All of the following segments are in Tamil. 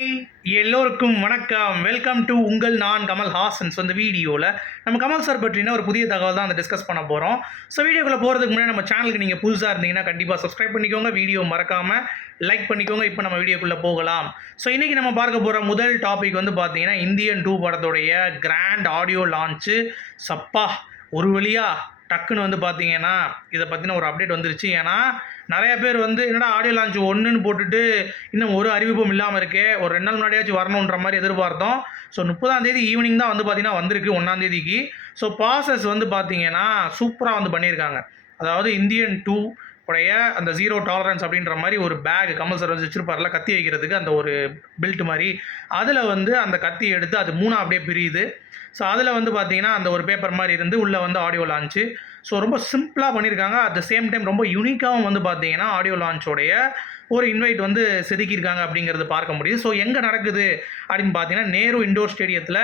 எல்லோருக்கும் வணக்கம். வெல்கம் டு உங்கள் நான் கமல் ஹாசன்ஸ் இந்த வீடியோவில் நம்ம கமல் சார் பற்றின ஒரு புதிய தகவல் தான் அந்த டிஸ்கஸ் பண்ண போகிறோம் ஸோ வீடியோக்குள்ளே போகிறதுக்கு முன்னாடி நம்ம சேனலுக்கு நீங்கள் புதுசாக இருந்தீங்கன்னா கண்டிப்பாக சப்ஸ்கிரைப் பண்ணிக்கோங்க. வீடியோ மறக்காமல் லைக் பண்ணிக்கோங்க. இப்போ நம்ம வீடியோக்குள்ளே போகலாம். ஸோ இன்றைக்கி நம்ம பார்க்க போகிற முதல் டாபிக் வந்து பார்த்தீங்கன்னா இந்தியன் டூ படத்துடைய கிராண்ட் ஆடியோ லான்ச்சு சப்பா ஒரு வழியாக டக்குன்னு வந்து பார்த்தீங்கன்னா இதை பற்றின ஒரு அப்டேட் வந்துருச்சு. ஏன்னா நிறைய பேர் வந்து என்னடா ஆடியோ லான்ச் ஒன்றுன்னு போட்டுட்டு இன்னும் ஒரு அறிவிப்பும் இல்லாமல் இருக்கே ஒரு ரெண்டு நாள் முன்னாடியாச்சும் வரணுன்ற மாதிரி எதிர்பார்த்தோம். ஸோ முப்பதாம் தேதி ஈவினிங் தான் வந்து பார்த்தீங்கன்னா வந்திருக்கு ஒன்றாம் தேதிக்கு. ஸோ ப்ராசஸ் வந்து பார்த்தீங்கன்னா சூப்பராக வந்து பண்ணியிருக்காங்க. அதாவது இந்தியன் டூ உடைய அந்த ஜீரோ டாலரன்ஸ் அப்படின்ற மாதிரி ஒரு பேக் கமல் சார் வந்து வச்சுருப்பார்ல கத்தி வைக்கிறதுக்கு அந்த ஒரு பெல்ட் மாதிரி. அதில் வந்து அந்த கத்தி எடுத்து அது மூணாக அப்படியே பிரியுது. ஸோ அதில் வந்து பார்த்தீங்கன்னா அந்த ஒரு பேப்பர் மாதிரி இருந்து உள்ளே வந்து ஆடியோ லான்ச்சு ஸோ ரொம்ப சிம்பிளாக பண்ணியிருக்காங்க அட் த சேம் டைம் ரொம்ப யூனிக்காகவும் வந்து பார்த்தீங்கன்னா ஆடியோ லான்ச்சோடைய ஒரு இன்வைட் வந்து செதுக்கியிருக்காங்க அப்படிங்கிறது பார்க்க முடியுது. ஸோ எங்கே நடக்குது அப்படின்னு பார்த்தீங்கன்னா நேரு இண்டோர் ஸ்டேடியத்தில்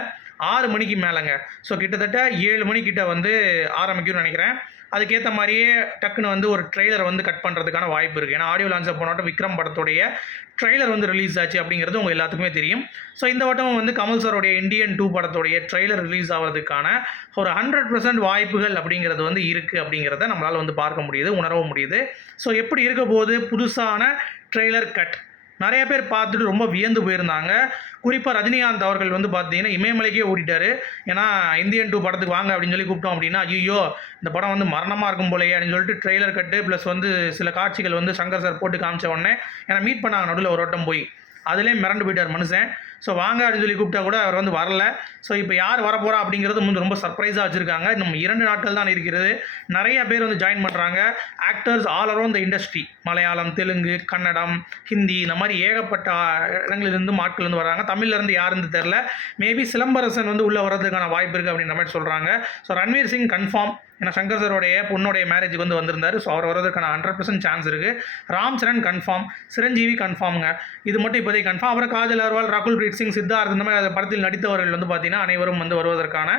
ஆறு மணிக்கு மேலேங்க. ஸோ கிட்டத்தட்ட ஏழு மணிக்கிட்ட வந்து ஆரம்பிக்கும்னு நினைக்கிறேன். அதுக்கேற்ற மாதிரியே டக்குன்னு வந்து ஒரு ட்ரெய்லர் வந்து கட் பண்ணுறதுக்கான வாய்ப்பு இருக்குது ஏன்னா ஆடியோ லான்ச்சை போனோட்டம் விக்ரம் படத்துடைய ட்ரெய்லர் வந்து ரிலீஸ் ஆச்சு அப்படிங்கிறது உங்கள் எல்லாத்துக்குமே தெரியும். ஸோ இந்த வட்டம் வந்து கமல் சாரோடைய இந்தியன் டூ படத்துடைய ட்ரெய்லர் ரிலீஸ் ஆகிறதுக்கான ஒரு ஹண்ட்ரட் பர்சன்ட் வாய்ப்புகள் அப்படிங்கிறது வந்து இருக்குது அப்படிங்கிறத நம்மளால் வந்து பார்க்க முடியுது உணரவும் முடியுது. ஸோ எப்படி இருக்க போது புதுசான ட்ரெய்லர் கட் நிறைய பேர் பார்த்துட்டு ரொம்ப வியந்து போயிருந்தாங்க. குறிப்பாக ரஜினிகாந்த் அவர்கள் வந்து பார்த்தீங்கன்னா இமயமலைக்கே ஓடிட்டாரு. ஏன்னா இந்தியன் டூ படத்துக்கு வாங்க அப்படின்னு சொல்லி கூப்பிட்டோம் அப்படின்னா ஐயோ இந்த படம் வந்து மரணமாக இருக்கும் போலயே அப்படின்னு சொல்லிட்டு ட்ரெய்லர் கட்டு ப்ளஸ் வந்து சில காட்சிகள் வந்து சங்கர் சார் போட்டு காமிச்ச உடனே ஏன்னா மீட் பண்ணாங்க நடுவில் ஒரு வட்டம் போய். அதுலேயே மிரண்டு போயிட்டார் மனுஷன். ஸோ வாங்க அப்படின்னு சொல்லி கூப்பிட்டா கூட அவர் வந்து வரல. ஸோ இப்போ யார் வரப்போகிறா அப்படிங்கிறது வந்து ரொம்ப சர்ப்ரைஸாக வச்சுருக்காங்க. இன்னும் இரண்டு நாட்கள் தான் இருக்கிறது. நிறைய பேர் வந்து ஜாயின் பண்ணுறாங்க actors all around the industry Malayalam Telugu Kannada Hindi இந்த மாதிரி ஏகப்பட்ட இடங்களிலிருந்து ஆட்கள் வந்து வராங்க. தமிழ்லேருந்து யாருன்னு தெரில மேபி சிலம்பரசன் வந்து உள்ளே வர்றதுக்கான வாய்ப்பு இருக்குது அப்படின்ற மாதிரி சொல்கிறாங்க ஸோ ரன்வீர் சிங் கன்ஃபார்ம் ஏன்னா சங்கர் சருடைய பொண்ணுடைய மேரேஜுக்கு வந்து வந்திருந்தாரு. ஸோ அவர் வர்றதுக்கான ஹண்ட்ரட் பர்சன்ட் சான்ஸ் இருக்குது ராம் சரண் கன்ஃபார்ம் சிரஞ்சீவி கன்ஃபார்முங்க இது மட்டும் இப்போதைக்கு கன்ஃபார்ம் அப்புறம் காஜல் அர்வால் ரகுல் பிரீத் சிங் சித்தார்த் இந்த மாதிரி அந்த படத்தில் நடித்தவர்கள் வந்து பார்த்தீங்கன்னா அனைவரும் வந்து வருவதற்கான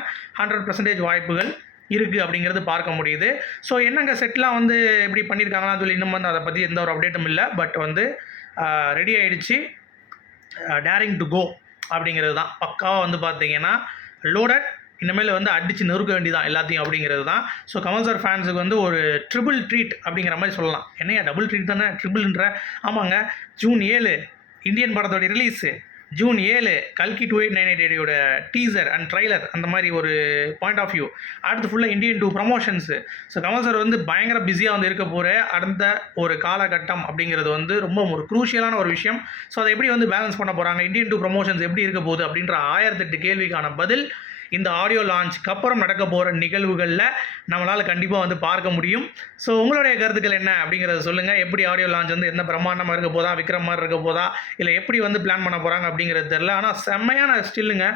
ஹண்ட்ரட் பர்சன்டேஜ் வாய்ப்புகள் இருக்குது அப்படிங்கிறது பார்க்க முடியுது. ஸோ என்னங்க செட்லாம் வந்து எப்படி பண்ணியிருக்காங்களான்னு சொல்லி இன்னும் வந்து அதை பற்றி எந்த ஒரு அப்டேட்டும் இல்லை. பட் வந்து ரெடி ஆகிடுச்சு டேரிங் டு கோ அப்படிங்கிறது தான். பக்காவாக வந்து பார்த்தீங்கன்னா லோடட் இனிமேல் வந்து அடித்து நொறுக்க வேண்டியதான் எல்லாத்தையும் அப்படிங்கிறது தான். ஸோ கமல் சார் ஃபேன்ஸுக்கு வந்து ஒரு ட்ரிபிள் ட்ரீட் அப்படிங்கிற மாதிரி சொல்லலாம். என்னையா டபுள் ட்ரீட் தானே? ட்ரிபிள்ன்ற ஆமாங்க. ஜூன் ஏழு இந்தியன் படத்தோடய ரிலீஸு ஜூன் ஏழு கல்கி டூ எயிட் நைன் எயிட் எயிட்டோட டீசர் அண்ட் ட்ரைலர் அந்த மாதிரி ஒரு பாயிண்ட் ஆஃப் வியூ அடுத்து ஃபுல்லாக Indian two promotions so Kamal sir வந்து பயங்கர பிஸியாக வந்து இருக்க போகிற அடுத்த ஒரு காலகட்டம் அப்படிங்கிறது வந்து ரொம்ப ஒரு குரூஷியலான ஒரு விஷயம். ஸோ அதை எப்படி வந்து பேலன்ஸ் பண்ண போகிறாங்க இந்தியன் டூ ப்ரமோஷன்ஸ் எப்படி இருக்க போகுது அப்படின்ற ஆயிரத்தெட்டு கேள்விக்கான பதில் இந்த ஆடியோ லான்ச்சுக்கு அப்புறம் நடக்க போகிற நிகழ்வுகளில் நம்மளால் கண்டிப்பாக வந்து பார்க்க முடியும். ஸோ உங்களுடைய கருத்துக்கள் என்ன அப்படிங்கிறத சொல்லுங்கள் எப்படி ஆடியோ லான்ச் வந்து எந்த பிரம்மாண்டமாக இருக்க போதா? விக்ரம் மாதிரி இருக்க போதா? இல்லை எப்படி வந்து பிளான் பண்ண போகிறாங்க அப்படிங்கிறது தெரில ஆனால் செம்மையான ஸ்டில்லுங்க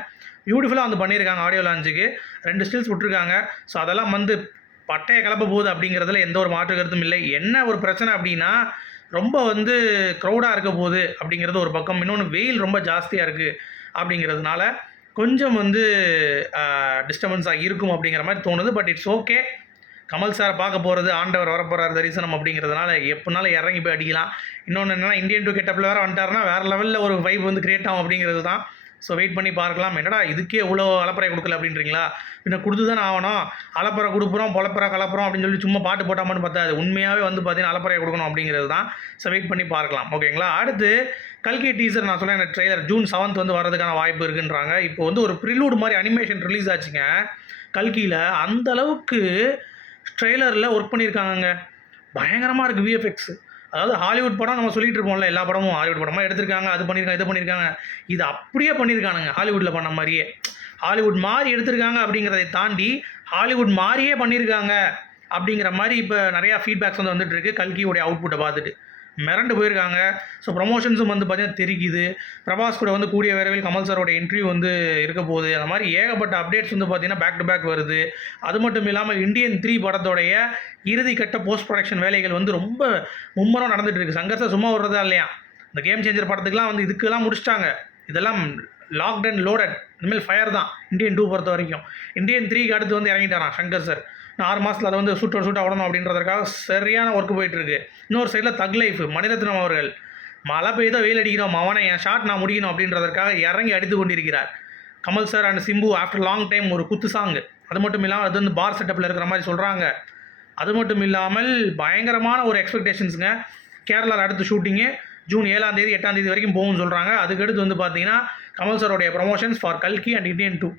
பியூட்டிஃபுல்லாக வந்து பண்ணியிருக்காங்க ஆடியோ லான்ச்சுக்கு ரெண்டு ஸ்டில்ஸ் விட்டுருக்காங்க. ஸோ அதெல்லாம் வந்து பட்டையை கிளப்ப போகுது அப்படிங்கிறதுல எந்த ஒரு மாற்று கருத்தும் இல்லை. என்ன ஒரு பிரச்சனை அப்படின்னா ரொம்ப வந்து க்ரௌடாக இருக்க போகுது அப்படிங்கிறது ஒரு பக்கம். இன்னொன்று வெயில் ரொம்ப ஜாஸ்தியாக இருக்குது அப்படிங்கிறதுனால கொஞ்சம் வந்து டிஸ்டர்பன்ஸாக இருக்கும் அப்படிங்கிற மாதிரி தோணுது. பட் இட்ஸ் ஓகே கமல் சாரை பார்க்க போகிறது ஆண்டவர் வரப்போகிறார் தரிசனம் அப்படிங்கிறதுனால எப்படினாலும் இறங்கி போய் அடிக்கலாம். இன்னொன்று என்னென்னா இந்தியன் டூ கெட்டப்பில் வேறு வந்துட்டாருன்னா வேறு லெவலில் ஒரு வைப் வந்து கிரியேட் ஆகும் அப்படிங்கிறது தான் ஸோ வெயிட் பண்ணி பார்க்கலாம். என்னடா இதுக்கே இவ்வளோ அலப்பறை கொடுக்கல அப்படின்றீங்களா? பின்ன கொடுத்து தான் ஆகணும். அலப்பறை கொடுக்குறோம் பொழப்பறை கலப்புறோம் அப்படின்னு சொல்லி சும்மா பாட்டு போட்டாமன்னு பார்த்தா அது உண்மையாகவே வந்து பார்த்தீங்கன்னா அலப்பறையை கொடுக்கணும் அப்படிங்கிறது தான். ஸோ வெயிட் பண்ணி பார்க்கலாம். ஓகேங்களா? அடுத்து கல்கி டீசர் நான் சொல்கிறேன் எனக்கு ட்ரெய்லர் ஜூன் செவன்த் வந்து வரதுக்கான வாய்ப்பு இருக்குன்றாங்க. இப்போ வந்து ஒரு ப்ரிலூட் மாதிரி அனிமேஷன் ரிலீஸ் ஆச்சுங்க. கல்கியில் அந்த அளவுக்கு ட்ரெய்லரில் ஒர்க் பண்ணியிருக்காங்கங்க. பயங்கரமாக இருக்குது விஎஃப்எக்ஸு அதாவது ஹாலிவுட் படம் நம்ம சொல்லிட்டு இருப்போம்ல எல்லா படமும் ஹாலிவுட் படமாக எடுத்திருக்காங்க அது பண்ணியிருக்காங்க இது பண்ணியிருக்காங்க. இது அப்படியே பண்ணியிருக்கானுங்க ஹாலிவுட்டில் பண்ண மாதிரியே. ஹாலிவுட் மாதிரி எடுத்திருக்காங்க அப்படிங்கிறதை தாண்டி ஹாலிவுட் மாதிரியே பண்ணியிருக்காங்க அப்படிங்கிற மாதிரி இப்போ நிறையா ஃபீட்பேக்ஸ் வந்து வந்துட்டு இருக்கு. கல்கியோடைய அவுட்புட்டை பார்த்துட்டு. மிரண்டு போயிருக்காங்க. ஸோ ப்ரொமோஷன்ஸும் வந்து பார்த்தீங்கன்னா தெரிக்குது பிரபாஸ் கூட வந்து கூடிய விரைவில் கமல் சாரோட இன்டர்வியூ வந்து இருக்க போகுது. அந்த மாதிரி ஏகப்பட்ட அப்டேட்ஸ் வந்து பார்த்தீங்கன்னா பேக் டு பேக் வருது. அது மட்டும் இல்லாமல் இந்தியன் த்ரீ படத்தோடைய இறுதி கட்ட போஸ்ட் ப்ரொடக்ஷன் வேலைகள் வந்து ரொம்ப மும்முரம் நடந்துட்டு இருக்கு. சங்கர்ஸை சும்மா விடுறதா இல்லையா? இந்த கேம் சேஞ்சர் படத்துக்குலாம் வந்து இதுக்கெல்லாம் முடிச்சிட்டாங்க. இதெல்லாம் லாக்ட் அண்ட் லோடட் இனிமேல் ஃபயர் தான். இந்தியன் டூ பொறுத்த வரைக்கும். இந்தியன் த்ரீக்கு அடுத்து வந்து இறங்கிட்டாரான் சங்கர் சார் ஆறு மாதத்தில் அதை வந்து சுட்டு சூட்டாக விடணும் அப்படின்றதுக்காக சரியான ஒர்க் போயிட்டுருக்கு. இன்னொரு சைடில் தக் லைஃப் மணிரத்னம் அவர்கள். மழை பெய்தோ வெயில் அடிக்கிறோம் அவனை என் ஷாட் நான் முடிக்கணும் அப்படின்றதற்காக இறங்கி அடித்து கொண்டிருக்கிறார். Kamal sir and Simbu after long time ஒரு குத்து சாங் அது மட்டும் இல்லாமல் அது வந்து பார் செட்டப்பில் இருக்கிற மாதிரி சொல்கிறாங்க அது மட்டும் இல்லாமல் பயங்கரமான ஒரு எக்ஸ்பெக்டேஷன்ஸுங்க கேரளாவில் அடுத்த ஷூட்டிங்கு ஜூன் ஏழாம் தேதி எட்டாம் தேதி வரைக்கும் போகும்னு சொல்கிறாங்க அதுக்கடுத்து வந்து பார்த்தீங்கன்னா கமல் சாரோடைய ப்ரொமோஷன்ஸ் ஃபார் கல்கி அண்ட் இண்டியன் டூ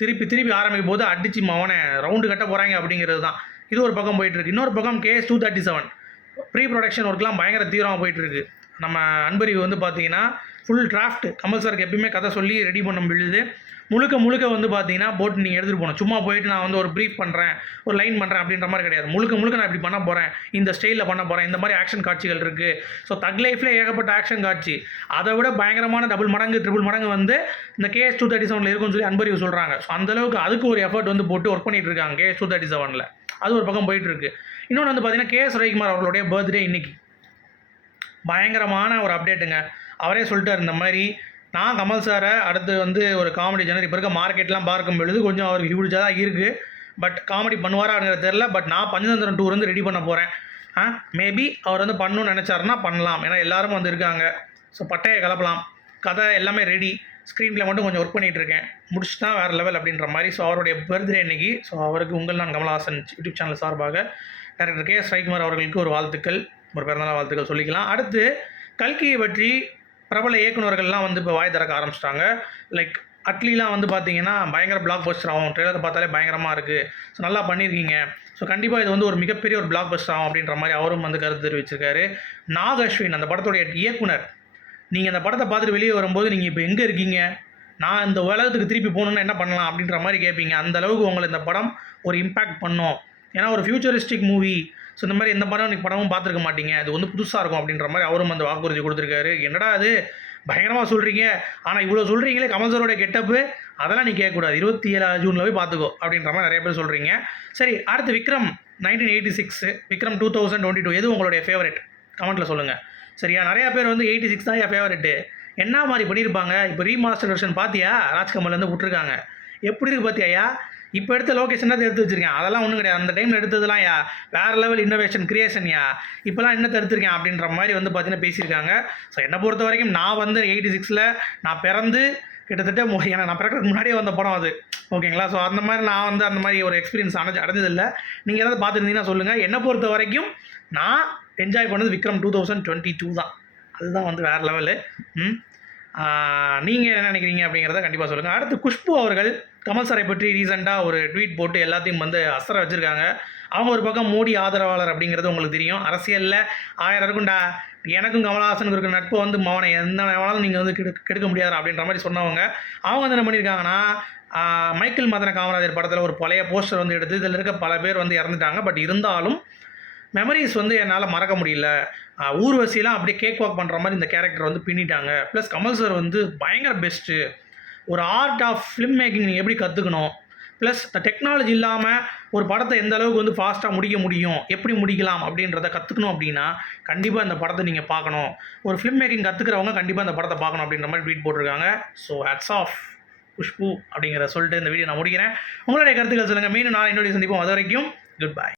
திருப்பி திருப்பி ஆரம்பிக்கும் போது அடிச்சு மவனை ரவுண்டு கட்ட போகிறாங்க அப்படிங்கிறது தான். இது ஒரு பக்கம் போயிட்டுருக்கு இன்னொரு பக்கம் KS two thirty seven pre production ஒர்க்லாம் பயங்கர தீவிரமாக போயிட்டுருக்கு நம்ம அன்பரிவு வந்து பார்த்தீங்கன்னா ஃபுல் டிராஃப்ட் கமல் சாருக்கு எப்பயுமே கதை சொல்லி ரெடி பண்ண முடியுது முழுக்க முழுக்க வந்து பார்த்தீங்கன்னா போட்டு நீங்கள் எடுத்துகிட்டு போகணும். சும்மா போயிட்டு நான் வந்து ஒரு ப்ரீஃப் பண்ணுறேன் ஒரு லைன் பண்ணுறேன் அப்படின்ற மாதிரி கிடையாது. முழுக்க முழுக்க நான் இப்படி பண்ண போகிறேன் இந்த ஸ்டைலில் பண்ண போகிறேன் இந்த மாதிரி ஆக்ஷன் காட்சிகள் இருக்குது ஸோ தக் லைஃப்பில் ஏகப்பட்ட ஆக்ஷன் காட்சி. அதை விட பயங்கரமான டபுள் மடங்கு ட்ரிபிள் மடங்கு வந்து இந்த கேஎஸ் டூ தேர்ட்டி செவனில் இருக்கும்னு சொல்லி அன்பரிவு சொல்கிறாங்க ஸோ அந்தளவுக்கு அதுக்கு ஒரு எஃபர்ட் வந்து போட்டு ஒர்க் பண்ணிட்டு இருக்காங்க கேஎஸ் டூ தேர்ட்டி செவனில் அது ஒரு பக்கம் போயிட்டுருக்கு இன்னொன்று வந்து பார்த்தீங்கன்னா கேஎஸ் ரவிக்குமார் அவர்களுடைய பர்த்டே இன்னைக்கு. பயங்கரமான ஒரு அப்டேட்டுங்க அவரே சொல்லிட்டார் இந்த மாதிரி நான் கமல் சாரை அடுத்து வந்து ஒரு காமெடி ஜனர் இப்போ இருக்க மார்க்கெட்லாம் பார்க்கும் பொழுது கொஞ்சம் அவருக்கு ஹியூஜாக தான் இருக்குது பட் காமெடி பண்ணுவாரா அப்படிங்கிறது தெரில பட் நான் பஞ்சதந்திரன் டூர் வந்து ரெடி பண்ண போகிறேன் ஆ மேபி அவர் வந்து பண்ணணும்னு நினச்சாருன்னா பண்ணலாம். ஏன்னா எல்லாரும் வந்து இருக்காங்க. ஸோ பட்டையை கலப்பலாம். கதை எல்லாமே ரெடி ஸ்க்ரீனில் மட்டும் கொஞ்சம் ஒர்க் பண்ணிகிட்டு இருக்கேன். முடிச்சுட்டா வேறு லெவல் அப்படின்ற மாதிரி. ஸோ அவருடைய பர்த்டே இன்னைக்கு ஸோ அவருக்கு உங்கள் நான் கமலஹாசன் யூடியூப் சேனல் சார்பாக டேரக்டர் கே. எஸ் ரவிக்குமார் அவர்களுக்கு ஒரு வாழ்த்துக்கள். ஒரு பிறந்தநாள் வாழ்த்துக்கள் சொல்லிக்கலாம். அடுத்து கல்கியை பற்றி பிரபல இயக்குனர்கள்லாம் வந்து இப்போ வாய் திறக்க ஆரம்பிச்சிட்டாங்க. லைக் அட்லிலாம் வந்து பார்த்தீங்கன்னா பயங்கர பிளாக் பஸ்டர் ஆகும். ட்ரெய்லரை பார்த்தாலே பயங்கரமாக இருக்குது ஸோ நல்லா பண்ணியிருக்கீங்க ஸோ கண்டிப்பாக இது வந்து ஒரு மிகப்பெரிய ஒரு பிளாக் பஸ்டர் ஆகும் அப்படின்ற மாதிரி அவரும் வந்து கருத்து தெரிவிச்சிருக்காரு. நாக் அஸ்வின் அந்த படத்துடைய இயக்குனர். நீங்கள் அந்த படத்தை பார்த்துட்டு வெளியே வரும்போது நீங்கள் இப்போ எங்கே இருக்கீங்க? நான் இந்த உலகத்துக்கு திருப்பி போகணுன்னு என்ன பண்ணலாம் அப்படின்ற மாதிரி கேட்பீங்க அந்த அளவுக்கு உங்களை இந்த படம் ஒரு இம்பேக்ட் பண்ணும். ஏன்னா ஒரு ஃபியூச்சரிஸ்டிக் மூவி ஸோ இந்த மாதிரி எந்த படம் நீ படமும் பார்த்துருக்க மாட்டீங்க. அது வந்து புதுசாக இருக்கும் அப்படின்ற மாதிரி அவரும் அந்த வாக்குறுதி கொடுத்துருக்காரு. என்னடா அது? பயங்கரமாக சொல்கிறீங்க ஆனால் இவ்வளோ சொல்கிறீங்களே கமல் சாரோட கெட்டப்பு. அதெல்லாம் நீ கேட்கக்கூடாது. இருபத்தி ஏழாவது ஜூனில் போய் பார்த்துக்கோ அப்படின்ற மாதிரி நிறைய பேர் சொல்கிறீங்க சரி அடுத்து Vikram nineteen eighty six Vikram two thousand twenty two எது உங்களுடைய ஃபேவரட் கமெண்ட்டில் சொல்லுங்கள் சரியா? நிறையா பேர் வந்து எயிட்டி சிக்ஸ் தான் என் ஃபேவரெட்டு என்ன மாதிரி பண்ணியிருப்பாங்க? இப்போ ரீமாஸ்டர் வெர்ஷன் பார்த்தியா ராஜ்கமல்லேருந்து விட்ருக்காங்க எப்படி இருக்கு பார்த்தியா இப்போ எடுத்த லொக்கேஷன் தான் எடுத்து வச்சிருக்கேன்? அதெல்லாம் ஒன்றும் கிடையாது. அந்த டைமில் எடுத்ததுலாம் யா வேறு லெவல் இன்னோவேஷன் கிரியேஷன் யா? இப்போலாம் என்ன தடுத்துருக்கேன் அப்படின்ற மாதிரி வந்து பார்த்தீங்கன்னா பேசியிருக்காங்க. ஸோ என்னை பொறுத்த வரைக்கும் நான் வந்து எயிட்டி சிக்ஸில் நான் பிறந்து கிட்டத்தட்ட ஏன்னா நான் பிறக்கிறதுக்கு முன்னாடியே வந்த படம் அது. ஓகேங்களா? ஸோ அந்த மாதிரி நான் வந்து அந்த மாதிரி ஒரு எக்ஸ்பீரியன்ஸ் அடைஞ்சு அடைஞ்சதில்லை. நீங்கள் ஏதாவது பார்த்துருந்தீங்கன்னா சொல்லுங்கள் என்னை பொறுத்த வரைக்கும் நான் என்ஜாய் பண்ணது Vikram two thousand twenty two தான். அதுதான் வந்து வேறு லெவலு நீங்கள் என்ன நினைக்கிறீங்க அப்படிங்கிறத கண்டிப்பாக சொல்லுங்கள் அடுத்து குஷ்பு அவர்கள் கமல் சாரை பற்றி ரீசெண்டாக ஒரு ட்வீட் போட்டு எல்லாத்தையும் வந்து அசர வச்சுருக்காங்க. அவங்க ஒரு பக்கம் மோடி ஆதரவாளர் அப்படிங்கிறது உங்களுக்கு தெரியும். அரசியலில் ஆயிரம் இருக்கும்டா. எனக்கும் கமலஹாசனுக்கு இருக்கிற நட்பு வந்து மவனை எந்த வேணாலும் நீங்கள் வந்து கெடு கெடுக்க முடியாது அப்படின்ற மாதிரி சொன்னவங்க. அவங்க வந்து என்ன பண்ணியிருக்காங்கன்னா மைக்கேல் மதன காமராஜர் படத்தில் ஒரு பழைய போஸ்டர் வந்து எடுத்து இதில் இருக்க பல பேர் வந்து இறந்துட்டாங்க. பட் இருந்தாலும் மெமரிஸ் வந்து என்னால் மறக்க முடியல. ஊர்வசியெலாம் ஊர்வசிலாம் அப்படியே கேக் வாக் பண்ணுற மாதிரி இந்த கேரக்டர் வந்து பின்னிட்டாங்க. ப்ளஸ் கமல் சார் வந்து பயங்கர பெஸ்ட்டு. ஒரு ஆர்ட் ஆஃப் ஃபிலிம் மேக்கிங் நீங்கள் எப்படி கற்றுக்கணும் ப்ளஸ் இந்த டெக்னாலஜி இல்லாமல் ஒரு படத்தை எந்த அளவுக்கு வந்து ஃபாஸ்ட்டாக முடிக்க முடியும்? எப்படி முடிக்கலாம்? அப்படின்றத கற்றுக்கணும் அப்படின்னா கண்டிப்பாக இந்த படத்தை நீங்கள் பார்க்கணும். ஒரு ஃபிலிம் மேக்கிங் கற்றுக்கிறவங்க கண்டிப்பாக இந்த படத்தை பார்க்கணும் அப்படின்ற மாதிரி ட்வீட் போட்டிருக்காங்க. ஸோ ஹட்ஸ் ஆஃப் குஷ்பு அப்படிங்கிற சொல்லிட்டு இந்த வீடியோ நான் முடிக்கிறேன். உங்களுடைய கருத்துக்கள் சொல்லுங்கள் மீண்டும் நான் என்னுடைய சந்திப்போம். அது வரைக்கும் குட் பை